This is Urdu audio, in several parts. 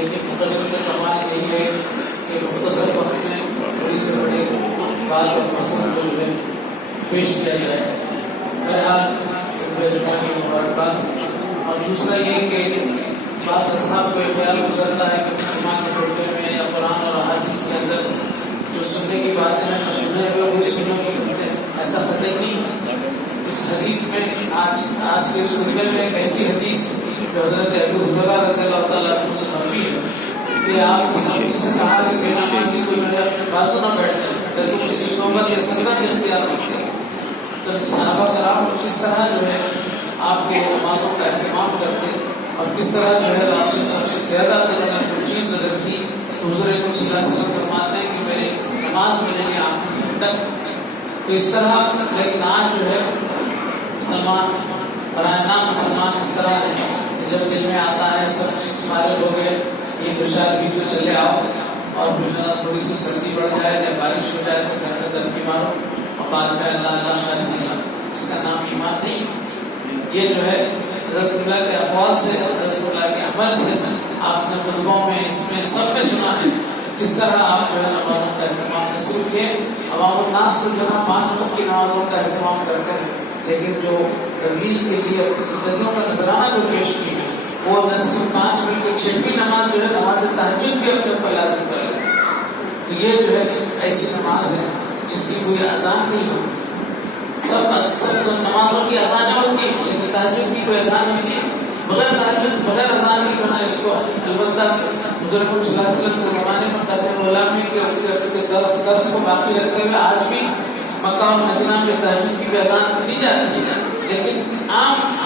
لیکن مقدمے کا کمال یہی ہے کہ مختصر وقت میں بڑی سے بڑی بات اور مفہوم کو جو ہے پیش کیا جائے. بہرحال جمعہ کی مبارکباد. اور دوسرا یہ کہ بعض اصحاب کو خیال گزرتا ہے کہ جمعہ کے خطبے میں یا قرآن اور احادیث کے اندر جو سننے کی باتیں ہیں جو سننے ہوئے وہی سننے کی باتیں ہیں. ایسا قطعی نہیں ہے. اس حدیث میں آج کے اس خطبے میں ایک ایسی حدیث جو حضرت ابو ہریرہ رضی اللہ تعالیٰ عنہ سے مروی ہے کہ آپ نے ساتھی سے کہا کہ بے نمازی کو جو ہے اپنے بازو نہ بیٹھنے کہ تم اس کی صحبت یا سنت اختیار کرتے. تو صحابہ کرام کس طرح جو ہے آپ کے نمازوں کا اہتمام کرتے اور کس طرح جو ہے آپ سے سب سے زیادہ اگر انہیں کوئی چیز اگر تھی تو حضور کو صلی اللہ علیہ وسلم فرماتے ہیں کہ میرے نماز میں لیں گے آنکھوں کی ٹھنڈک. تو اس طرح لیکن آج جو ہے مسلمان برائے نام مسلمان اس طرح ہے جب دل میں آتا ہے سب چیز فارغ ہو گئے یہ ارشاد بھی تو چلے آؤ اور پھر جو ہے تھوڑی سی سردی بڑھ جائے یا بارش ہو جائے تو گھر میں دبکی مارو اور بعد میں اللہ اللہ خیر سلا. اس کا نام ایمان نہیں. یہ جو ہے حضرت اللہ کے اقوال سے حضرت اللہ کے عمل سے آپ نے خطبوں میں اس میں سب میں سنا ہے کس طرح آپ جو ہے نمازوں کا اہتمام نہ صرف یہ عوام الناس تو جو ہے 5 وقت کی نمازوں کا اہتمام کرتے ہیں لیکن جو تبلیغ کے لیے اپنی زندگیوں کا نذرانہ جو پیش کی ہے وہ نہ صرف 5 منٹ کی 6ویں نماز جو ہے نماز تہجد بھی اپنے پر لازم کر لیں. تو یہ جو ہے ایسی نماز ہے جس کی کوئی اذان نہیں ہوتی. سب نمازوں کی اذانیں ہوتی ہیں لیکن تہجد کی کوئی اذان ہوتی ہے بغیر تہجد بغیر اذان نہیں کرنا اس کو. البتہ بزرگ صلی اللہ علیہ وسلم کے زمانے میں قرن اولی کے درس کو باقی رکھتے ہوئے آج بھی مکہ اور مدینہ میں تہجد کی اذان دی جاتی ہے. لیکن عام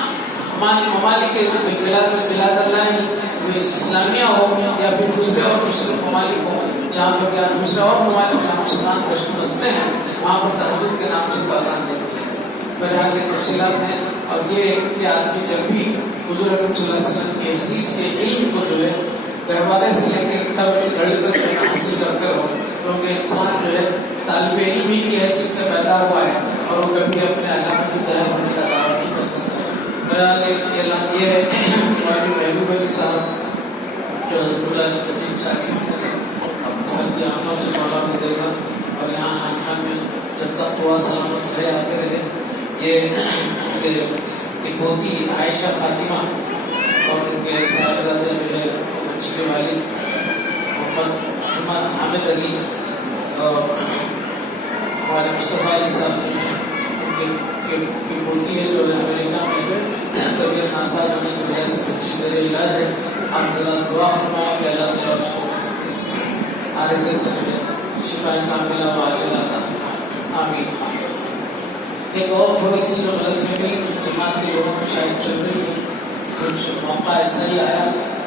ممالک کے بلاد اللہ اسلامیہ ہو یا پھر دوسرے اور دوسرے ممالک ہو جہاں پر یا دوسرے اور ممالک جہاں مسلمان بستے ہیں وہاں پر تہجد کے نام سے اذان دیتے ہیں. بہرحال یہ تفصیلات ہیں اور یہ کہ آدمی جب بھی حضور اکرم صلی اللہ علیہ وسلم کی حدیث کے علم کو جو ہے گہوارے سے لے کے تب گھڑی تک حاصل کرتے ہو کیونکہ انسان جو ہے طالب علمی کی حیثیت سے پیدا ہوا ہے اور وہ کبھی اپنے علامتی ظاہر ہونے کا دعویٰ نہیں کر سکتا. بہرحال یہ ہے ہمارے محبوب علی صاحب جو حضرت اللہ قدیم ساتھی سب کی آنکھوں سے مولا کو دیکھا اور یہاں خانقاہ میں جب تک دعا سلامت رہے آتے رہے. یہ پوتی عائشہ فاطمہ اور ان کے صاحبزادے جو ہے بچی کے والد محمد حامد علی اور ہمارے مصطفیٰ علی صاحب جو ہیں ان کی پوتی ہے جو امریکہ میں طبیعت ناساز ہونے کی وجہ سے بچی زیر علاج ہے. آپ اللہ دعا فرمائیں کہ اللہ تعالیٰ اس کو اس عارضے سے شفا کاملہ و عاجلہ عطا فرمائے. آمین. ایک اور تھوڑی سی جو غلط فہمی جماعت کے لوگوں میں شاید چل رہی ہے کچھ موقع ایسا ہی آیا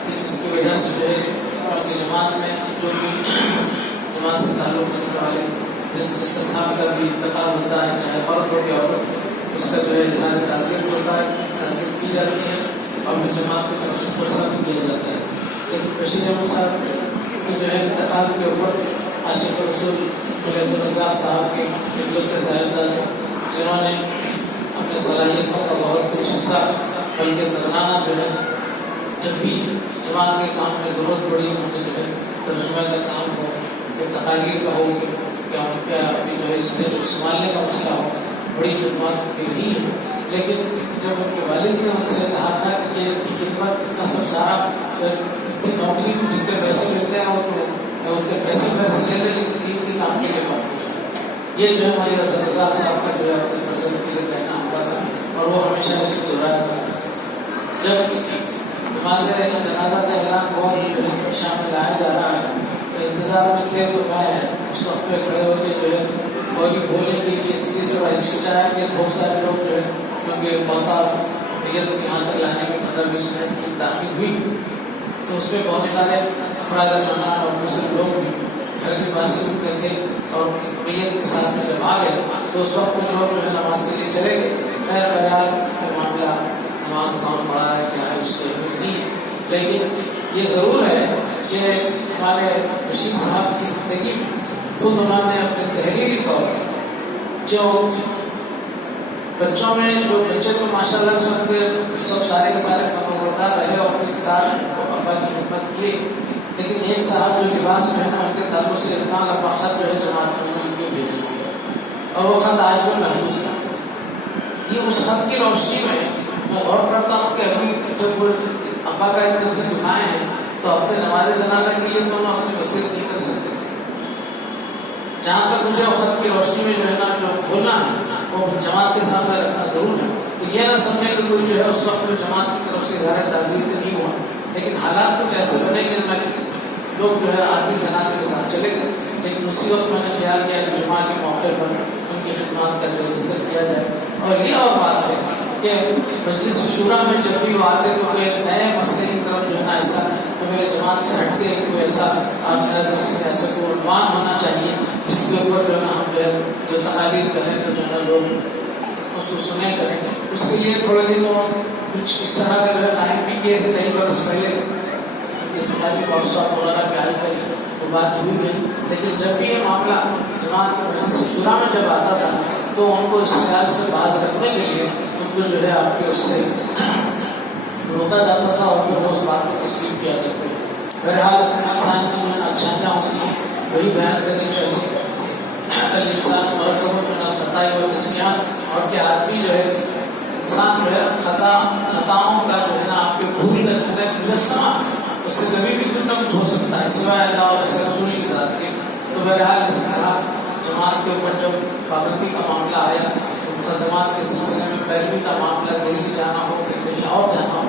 جس کی وجہ سے جو ہے کیونکہ جماعت میں جو بھی جماعت سے تعلق رکھنے والے جس اصحاب کا بھی انتقال ہوتا ہے چاہے مرد ہو یا عورت اس کا جو ہے اظہار تعزیت ہوتا ہے تعزیت کی جاتی ہے اور پھر جماعت کی طرف سے پرسہ بھی دیا جاتا ہے. لیکن بشیر احمد صاحب کے جو ہے انتقال کے اوپر عاشق رسول عبدالرزاق صاحب کے خدمت صاحبزادے جنہوں نے اپنے صلاحیتوں کا بہت کچھ حصہ بلکہ نذرانہ جو ہے جب بھی جماعت کے کام میں ضرورت پڑی انہوں نے جو ہے ترجمہ کا کام ہو کہ تقاریر کا ہو کہ ان کا ابھی جو ہے اس نے جو سنبھالنے کا مسئلہ ہو بڑی خدمات ان کی نہیں ہے. لیکن جب ان کے والد نے ان سے کہا تھا کہ یہ خدمت اتنا سب سارا جتنی نوکری میں جتنے پیسے لیتے ہیں وہ تو اتنے پیسے لے لیں لیکن دین کے کام کے لیے بات. یہ جو ہے ہماری عبدالرزاق صاحب کا جو ہے اپنے فرزند کے لیے کہنا ہوتا تھا اور وہ ہمیشہ اس کو دہرایا کرتا تھا. جب نماز جنازہ کا اعلان ہوا جو ہے شام میں لایا جا رہا ہے تو انتظار میں تھے تو میں اس وقت پہ کھڑے ہو کے جو ہے فوری بولنے کے لیے اس لیے جو ہچکچایا کہ بہت سارے لوگ جو ہے کیونکہ موتا میت کو یہاں تک لانے میں 15-20 منٹ کی تاخیر ہوئی تو اس میں بہت سارے افراد خاندان اور دوسرے لوگ بھی گھر کے پاس سے اٹھتے تھے اور میت کے ساتھ میں جب آ گئے تو اس وقت میں لوگ جو ہے نماز کے لیے چلے گئے. خیر بہرحال معاملہ نماز کون پڑھا ہے کیا ہے اس کی اہمیت نہیں ہے. لیکن یہ ضرور ہے کہ ہمارے بشیر صاحب کی زندگی میں خود انہوں نے اپنے تحریری طور پر جو بچوں میں جو بچے تو ماشاء اللہ سے ان کے سب سارے کے سارے فرمانبردار رہے اور اپنی کتاب ابا کی خدمت کی ایک صاحب جو لباس پہنا ان کے تعلق سے اتنا لمبا خط جو ہے جماعت میں ان کے بھیجے تھے اور وہ خط آج بھی محفوظ ہے. یہ اس خط کی روشنی میں غور کرتا ہوں کہ ابھی جب وہ ابا کا اتنے دکھائے ہیں تو اپنے نماز جنازہ کے لیے تو اپنی وصیت نہیں کر سکتے تھے. جہاں تک مجھے اس خط کی روشنی میں جو ہے نا جو بولنا ہے وہ جماعت کے سامنے رکھنا ضرور ہے. تو یہ نہ سمجھے کہ کوئی جو ہے اس وقت جو جماعت کی طرف سے اظہار تعزیت نہیں ہوا، لیکن حالات کچھ ایسے بنے کہ میں لوگ جو ہے آخری جنازے کے ساتھ چلے گئے. لیکن اسی وقت میں نے خیال کیا کہ جمعہ کے موقع پر ان کی خدمات کا جو ذکر کیا جائے. اور یہ اور بات ہے کہ مجلس شورا میں جب بھی وہ آتے تو کوئی نئے مسئلے کی طرف جو ہے نا ایسا تو میرے جماعت سے ہٹ کے کوئی ایسا آپ نظر سے ایسا کوئی عنوان ہونا چاہیے جس کے اوپر جو ہے نا ہم جو ہے جو تقاریر کریں تو جو ہے نا لوگ اس کو سنے کریں. اس کے لیے تھوڑے دن وہ کچھ اس طرح کا جو ہے قائم بھی کیے تھے. کئی برس پہلے مولانا پیاری کری وہ بات ہوئی نہیں، لیکن جب بھی یہ معاملہ جماعت کے مجلس شورا میں جب آتا تھا تو ان کو اس خیال سے باز رکھنے کے لیے ان کو جو ہے آپ کے اس سے روکا جاتا تھا اور پھر وہ اس بات کو تسلیم کیا کرتے تھے. بہرحال انسان کی جو اچھائیاں ہوتی ہیں وہی بیان کرنی چاہیے. انسان مرکب میں خطائی اور نسیان اور کہ آدمی جو ہے انسان جو ہے خطاؤں کا جو ہے نا آپ کے بھول کا مجسمہ اس سے کبھی بھی کچھ نہ کچھ ہو سکتا ہے سوائے اللہ اور اس کے رسول کی ذات کے. تو بہرحال اس طرح جماعت کے اوپر جب پابندی کا معاملہ آیا تو مقدمات کے سلسلے میں پیروی کا معاملہ دہلی جانا ہو کہ کہیں اور جانا ہو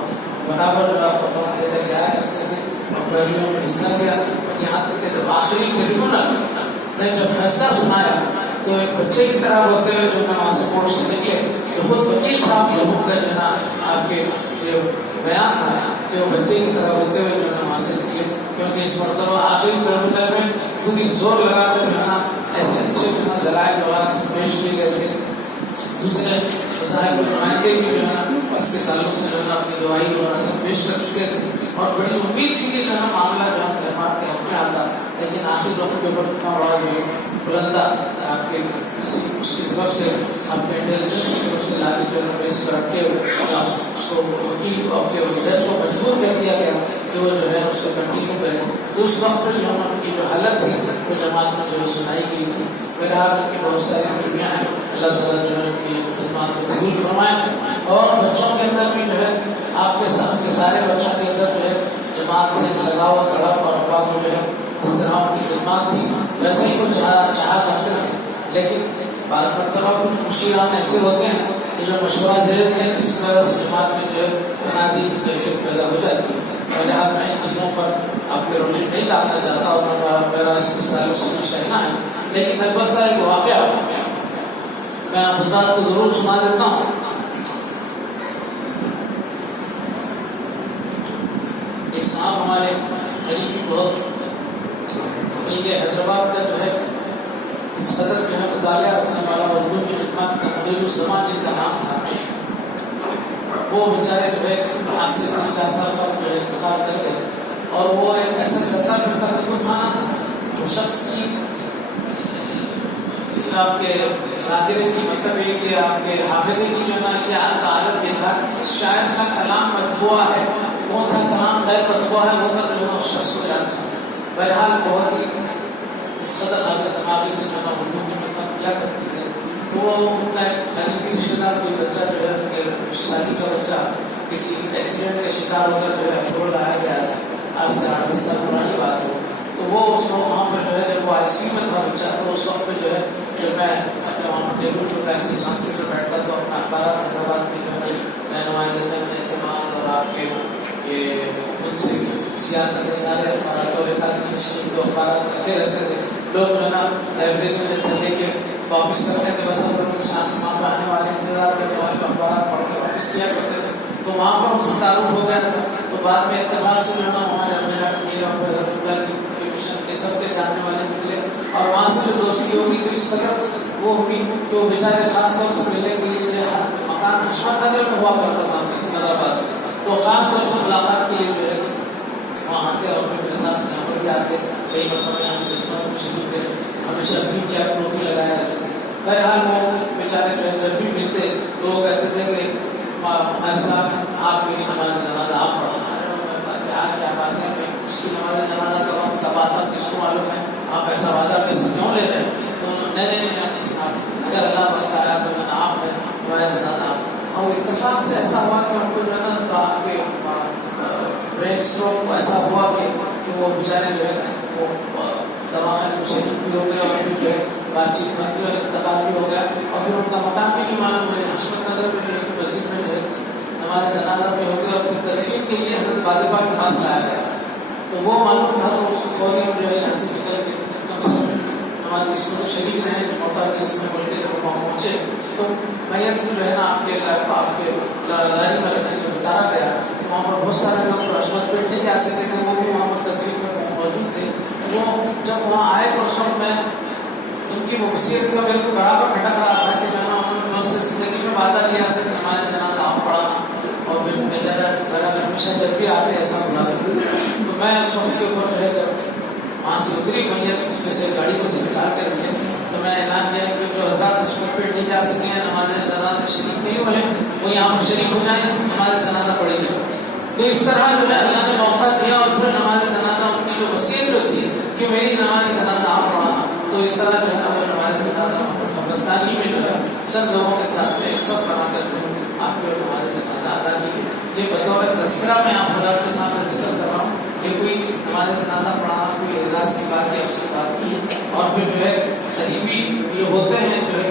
برابر جو آپ بہت لے کر جایا کرتے تھے اور پیرویوں میں حصہ لیا. یہاں تک کہ جب آخری ٹریبیونل نے جب فیصلہ سنایا تو ایک بچے کی طرح ہوتے ہوئے جو میں وہاں سے کورٹ سے نکلے جو خود وکیل تھا یہود کا جو ہے نا آپ کے یہ بیان تھا کہ وہ بچے کی طرح ہوتے ہوئے جو ہے نا وہاں سے نکلے کیونکہ اس مرتبہ آخری ٹریبیونل میں پوری زور لگا کر جو ہے نا ایسے اچھے جو ہے ذرائع دوبارہ سے پیش کیے گئے تھے. دوسرے مذاہب کے نمائندے بھی جو ہے نا اس کے تعلق سے جو ہے نا اپنی گواہی دوبارہ سے پیش کر چکے تھے اور بڑی امید تھی کہ جو ہے نا معاملہ جو ہے جماعت کے حق میں آتا. لیکن آخر وقت کے اوپر اتنا بڑا جو ہے بلندہ آپ کے اس کی طرف سے اپنے انٹیلیجنس کی طرف سے لانے جو ہے پیش کر کے اس کو وکیل کو اپنے جج کو مجبور کر دیا گیا کہ وہ جو ہے اس کو کنٹینیو کرے. تو اس وقت جو ہم ان کی جو حالت تھی وہ جماعت میں جو ہے سنائی گئی تھی. بہرحال ان کی بہت ساری خوبیاں ہیں. اللہ تعالیٰ جو ہے ان کی خدمات کو قبول فرمائے اور بچوں کے اندر بھی جو ہے آپ کے سارے بچوں کے اندر جو ہے جماعت سے لگاؤ تڑپ اور ابا کو جو ہے جس طرح ان کی خدمات تھی ویسے ہی وہ چاہا کرتے تھے. لیکن بعض مرتبہ کچھ مشکلات ایسے ہوتے ہیں کہ جو مشورہ دے دیتے ہیں جس وجہ سے جماعت میں جو ہے تنازع کی کیفیت پیدا ہو جاتی ہے. بہرحال میں ان چیزوں پر آپ کے روشنی نہیں ڈالنا چاہتا اور میرا اس کے سارے سے کچھ کہنا ہے. لیکن البتہ ایک واقعہ میں آپ حضرات کو ضرور سنا دیتا ہوں. ایک صاحب ہمارے قریبی بہت بلکہ حیدرآباد کا جو ہے اس قدر جو ہے مطالعہ رکھنے والا اردو کی خدمات کا منیر الزمان جن کا نام تھا وہ بیچارے جو ہے آج سے 3-4 سال تک جو ہے انتقال کر گئے. اور وہ ایک ایسا چلتا پھرتا کتب خانہ تھا. وہ شخص کی آپ کے ذاکرے کی مطلب یہ کہ آپ کے حافظے کی جو ہے نا یہ عادت یہ تھا کہ اس شاعر کا کلام مطبوعہ ہے کون سا کلام غیر مطبوعہ ہے وہ تک جو ہے اس شخص کو یاد تھا. بہرحال بہت ہی اس قدر حاضر دماغی سے جو ہے اردو کی خدمت کیا کرتے تھے. تو ان کا ایک قریبی رشتے دار کوئی بچہ جو ہے شادی کا بچہ کسی ایکسیڈنٹ کے شکار ہو کر جو ہے اپرول لایا گیا تھا. آج سے 8 سال پرانی بات ہے. تو وہ اس کو وہاں پر جو ہے جب وہ آئی سی میں تھا بچہ تو اس وقت پہ جو ہے جب میں اپنے وہاں پر ٹیبل پر ایسے ٹرانسلیٹر بیٹھتا تو اپنا اخبارات حیدرآباد میں جو ہے نمائندے کرنے اعتماد اور آپ کے یہ منصف سیاست کے سارے اخبارات اور ایک آدمی جو اخبارات رکھے رہتے تھے. لوگ جو ہے نا لائبریری میں سے لے کے واپس کرتے تھے بس وہاں آنے والے انتظار کرنے والے اخبارات پڑھ کے واپس کیا کرتے تھے. تو وہاں پر ان سے تعارف ہو گیا تھا. تو بعد میں اتفاق سے جو ہے نا ہمارے کے سب کے جاننے والے نکلے اور وہاں سے جو دوستی ہوگی تو اس طرح وہ ہوئی کہ وہ بیچارے خاص طور سے ملنے کے لیے جو مکان حشمت نگر میں ہوا کرتا تھا سکندر آباد میں. تو خاص طور سے ملاقات کے لیے جو ہے وہاں آتے اور میرے ساتھ یہاں پر بھی آتے. کئی مرتبہ یہاں کے جلسوں میں شروع پہ ہمیشہ اپنی کیپ ٹوپی لگائے رہتے تھے. بہرحال وہ بیچارے جو ہے جب بھی ملتے تو وہ کہتے تھے کہ خیر صاحب آپ میری نماز جنازہ آپ پڑھانا ہے. کیا بات ہے میں اس کی نماز جنازہ کا وقت جس کو معلوم ہے آپ ایسا وعدہ پیسے کیوں لے رہے ہیں؟ تو نہیں اگر اللہ بتایا تو میں آپ میں تمہارے جنازہ اور اتفاق سے ایسا ہوا کہ ہم کو جو ہے نا آپ کے برین اسٹروک ایسا ہوا کہ وہ بیچارے جو ہے وہ دواخانے میں شہید بھی ہو گئے اور پھر جو ہے بات چیت بند جو ہے انتقال بھی ہو گیا اور پھر ان کا مکان بھی نہیں معلوم مجھے حشمت نگر میں جو ہے کہ مسجد میں جو ہے ہمارے جنازہ بھی ہو گیا اور پھر تدفین کے لیے حضرت بادبا کے پاس لایا گیا تو وہ معلوم تھا تو اس کو فوری جو ہے یہاں سے نکل کے کم سے کم ہمارے اس میں شریک رہے موتا کے اس میں بولتے جب وہاں پہنچے تو میت جو ہے نا آپ کے لاری میں رکھنے جو اتارا گیا تو وہاں پر بہت سارے لوگ حشمت پیٹ نہیں جا سکتے تھے وہ بھی وہاں پر تدفین میں موجود تھے وہ جب وہاں آئے تو اس وقت میں ان کی وہ وصیت کا میرے کو برابر کھٹک رہا تھا کہ جو ہے سے زندگی میں وعدہ لیا تھا کہ ہمارے جنازہ آپ پڑھانا اور بیچارہ بہرحال ہمیشہ جب بھی آتے ایسا بلا دیتے تو میں اس وقت کے اوپر جو ہے جب وہاں سے اتری میت اس میں سے گاڑی کو سے نکال کے رکھے تو میں اعلان کیا کہ جو حضرات حشمت پیٹ نہیں جا سکے ہیں نماز جنازہ میں شریک نہیں ہوئے وہ یہاں پر شریک ہو جائیں نماز جنازہ پڑھی جائے تو اس طرح جو ہے اللہ نے موقع دیا اور پھر نماز جنازہ ان کی جو وصیت جو تھی کہ میری نماز جنازہ آپ پڑھانا تو اس طرح جو ہے وہ نماز جنازہ قبرستان ہی میں جو ہے چند لوگوں کے ساتھ میں ایک سب بنا کر جو آپ کو نماز جنازہ ادا کی ہے یہ بطور تذکرہ میں آپ حضرات کے سامنے ذکر کر رہا ہوں یہ کوئی نماز جنازہ پڑھانا کوئی اعزاز کی بات ہے اس کی بات کی ہے اور پھر جو ہے قریبی جو ہوتے ہیں جو ہے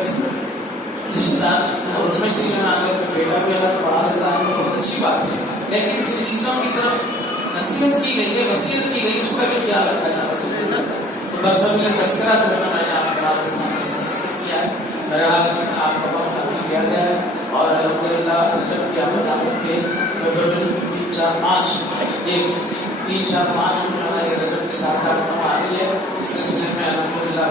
رشتہ دار اور ان میں سے جو ہے اگر بیٹا بھی اگر پڑھا لیتا ہے تو بہت اچھی بات ہے لیکن جن چیزوں کی طرف نصیحت کی گئی ہے وصیت کی گئی اس کا بھی خیال رکھا جانا تو برسبیل تذکرہ جو ہے میں نے آپ کے سامنے کیا ہے بہرحال آپ کا وقت حاصل کیا گیا ہے اور الحمدللہ رجب کی آمد کے فیبروری کی 3-4-5 کو جو ہے یہ رجب کی 7-8 آ رہی ہے اس سلسلے میں الحمدللہ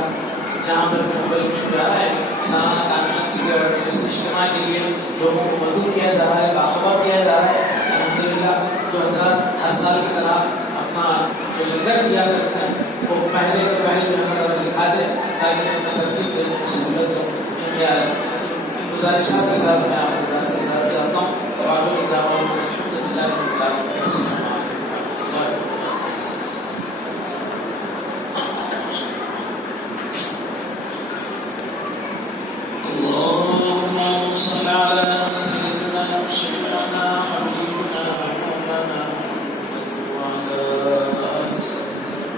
جہاں پر مقبل میں جا رہا ہے سالانہ کانفرنس کے اور اس اجتماع کے لیے لوگوں کو مدعو کیا جا رہا ہے باخبر کیا جا رہا ہے الحمدللہ جو حضرات ہر سال کی طرح اپنا جو لنگر دیا کرتے ہیں وہ پہلے کے پہلے جو ہے لکھا دیں تاکہ ہمیں ترتیب دینے کو سہولت ہو ان گزارشات کے ساتھ میں آپ حضرات سے گزارنا چاہتا ہوں آخر دعوانا الحمدللہ رب العالمین السلام علیکم ورحمۃ اللہ اللهم صل على سيدنا وشفيعنا حبيبنا مولانا محمد وعلى آل سيدنا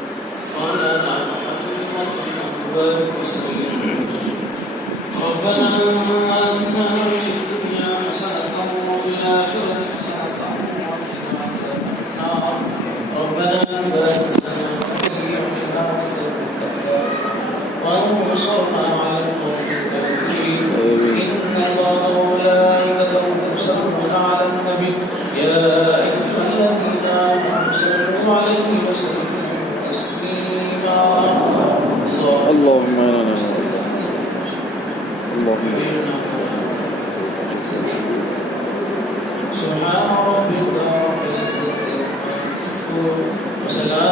مولانا محمد وبارك وسلم ربنا آتنا في الدنيا حسنة وفي الآخرة حسنة وقنا عذاب النار ربنا بارك لنا في يومنا وثبت أقدامنا وانصرنا على القوم الكافرين إن الله وملائكته يصلون على النبي يا أيها الذين آمنوا صلوا عليه وسلموا تسليما اللهم سبحان ربك رب العزة عما يصفون وسلام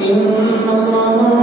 إن الله